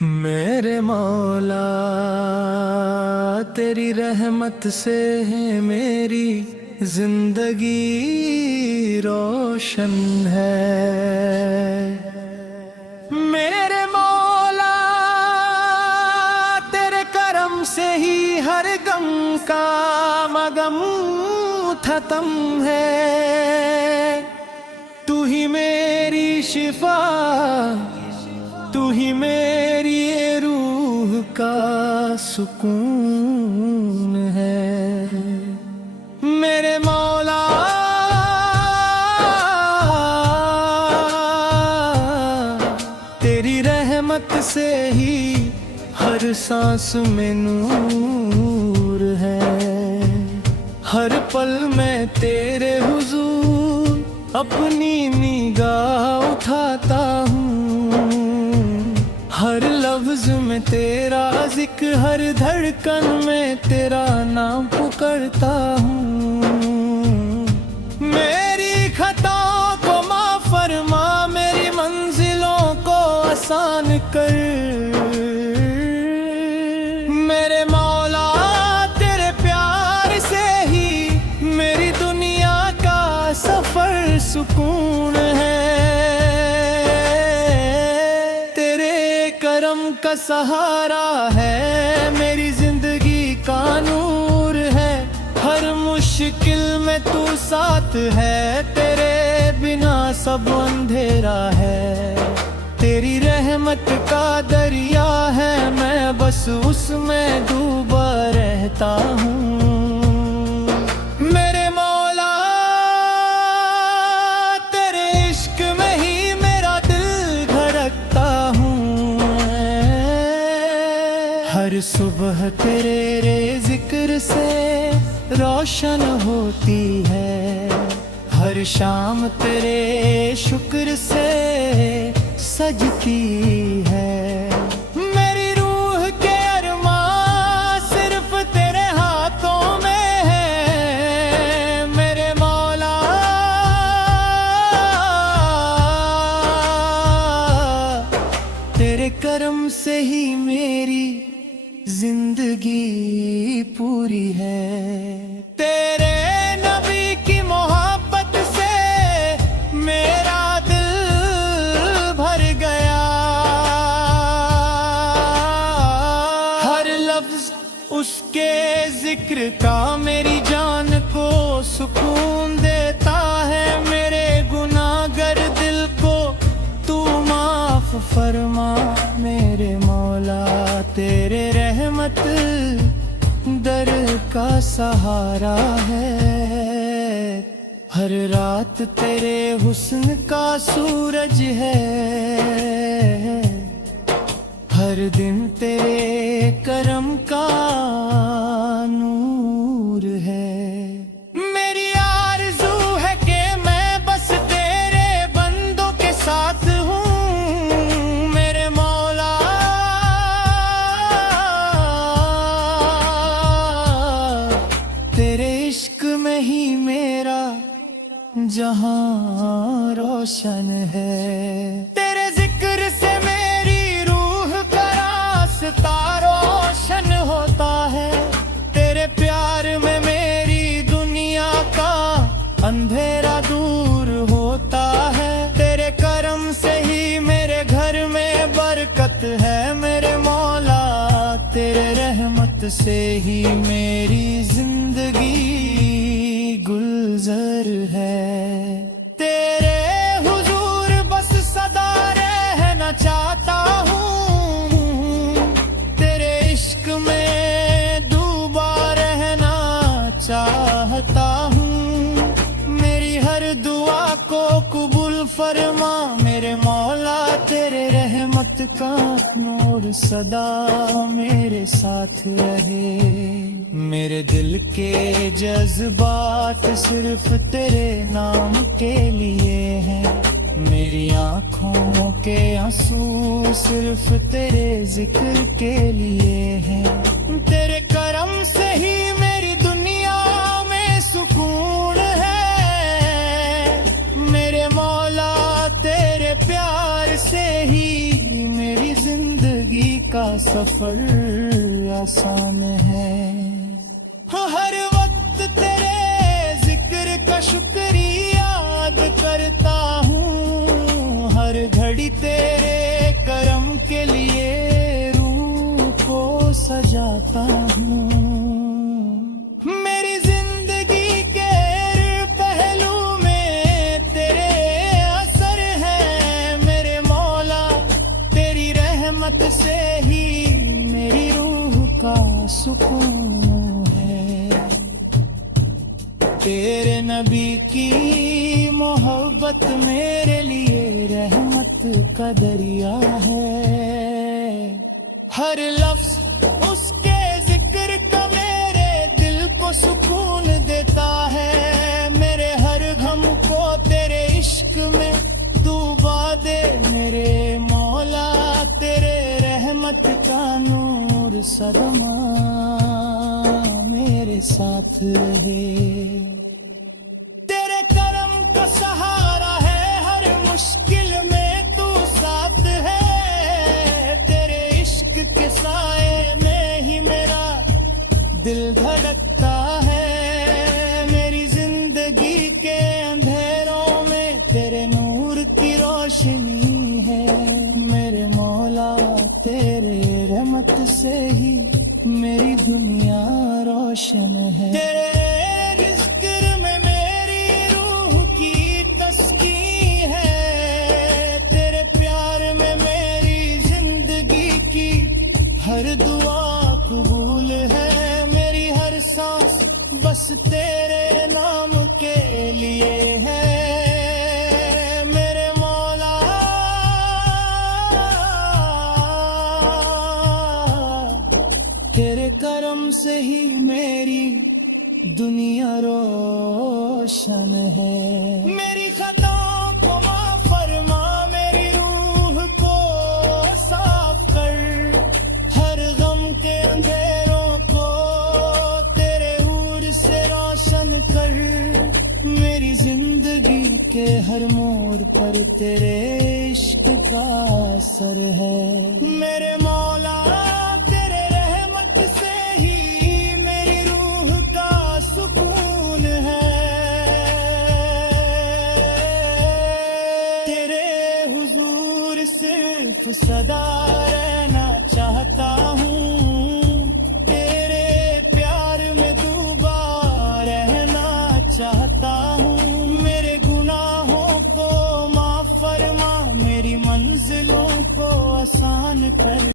मेरे मौला तेरी रहमत से है मेरी जिंदगी रोशन है। मेरे मौला तेरे करम से ही हर गम का मगम खत्म है। तू ही मेरी शिफा, तू ही मेरी रूह का सुकून है। मेरे मौला तेरी रहमत से ही हर सांस में नूर है। हर पल में तेरे हुजूर अपनी निगाह उठाता हूँ। हर लफ्ज में तेरा जिक्र, हर धड़कन में तेरा नाम पुकारता हूँ। मेरी खताओं को माफ फरमा, मेरी मंजिलों को आसान कर। मेरे मौला तेरे प्यार से ही मेरी दुनिया का सफर सुकून है। करम का सहारा है, मेरी जिंदगी का नूर है। हर मुश्किल में तू साथ है, तेरे बिना सब अंधेरा है। तेरी रहमत का दरिया है, मैं बस उसमें डूबा रहता हूँ। मेरे मौला तेरे इश्क में ही मेरा दिल धड़कता हूँ। हर सुबह तेरे जिक्र से रोशन होती है। हर शाम तेरे शुक्र से सजती है। मेरी रूह के अरमां सिर्फ तेरे हाथों में है। मेरे मौला तेरे करम से ही मेरी जिंदगी पूरी है। तेरे नबी की मोहब्बत से मेरा दिल भर गया। हर लफ्ज उसके जिक्र का मेरी जान को सुकून देता है। मेरे गुनाहगार दिल को तू माफ फरमा। मेरे मौला तेरे रहमत दर का सहारा है। हर रात तेरे हुस्न का सूरज है। हर दिन तेरे करम का नूर है। मेरी आरज़ू है कि मैं बस तेरे बंदों के साथ हूँ। मेरे मौला तेरे इश्क में ही मेरा जहां रोशन है। तेरे जिक्र से मेरी रूह का रास्ता रोशन होता है। तेरे प्यार में मेरी दुनिया का अंधेरा दूर होता है। तेरे करम से ही मेरे घर में बरकत है। मेरे मौला तेरे रहमत से ही मेरी जिंदगी गुलजार है। तेरे हुजूर बस सदा रहना चाहता हूँ। तेरे इश्क में डूबा रहना चाहता हूँ। मेरी हर दुआ को कबूल फरमा। मेरे मौला तेरे रहमत का नूर सदा मेरे साथ रहे। मेरे दिल के जज्बात सिर्फ तेरे नाम के लिए हैं। मेरी आँखों के आंसू सिर्फ तेरे जिक्र के लिए हैं। तेरे करम से ही मेरी दुनिया में सुकून है। मेरे मौला तेरे प्यार से ही मेरी जिंदगी का सफर आसान है। हर वक्त तेरे जिक्र का शुक्रिया याद करता हूँ, हर घड़ी तेरे करम के लिए रूह को सजाता हूँ। मेरी जिंदगी के पहलू में तेरे असर है मेरे मौला, तेरी रहमत से ही मेरी रूह का सुकून है। तेरे नबी की मोहब्बत मेरे लिए रहमत का दरिया है। हर लफ्ज उसके जिक्र का मेरे दिल को सुकून देता है। मेरे हर गम को तेरे इश्क में डूबा दे मेरे मौला, तेरे रहमत का नूर सदमा मेरे साथ रहे। तेरे करम का सहारा है हर मुश्किल में तू साथ है। तेरे इश्क के साए में ही मेरा दिल धड़कता है। मेरी जिंदगी के अंधेरों में तेरे नूर की रोशनी है। मेरे मौला तेरे रहमत से ही मेरी दुनिया रोशन है। तेरे जिक्र में मेरी रूह की तस्कीन है। तेरे प्यार में मेरी जिंदगी की हर दुआ कबूल है। मेरी हर सांस बस तेरे नाम के लिए है। मेरे मौला तेरे करम से ही मेरी दुनिया रोशन है। मेरी खताओं को माफ फरमा, मेरी रूह को साफ कर। हर गम के अंधेरों को तेरे नूर से रोशन कर। मेरी जिंदगी के हर मोड़ पर तेरे इश्क का असर है।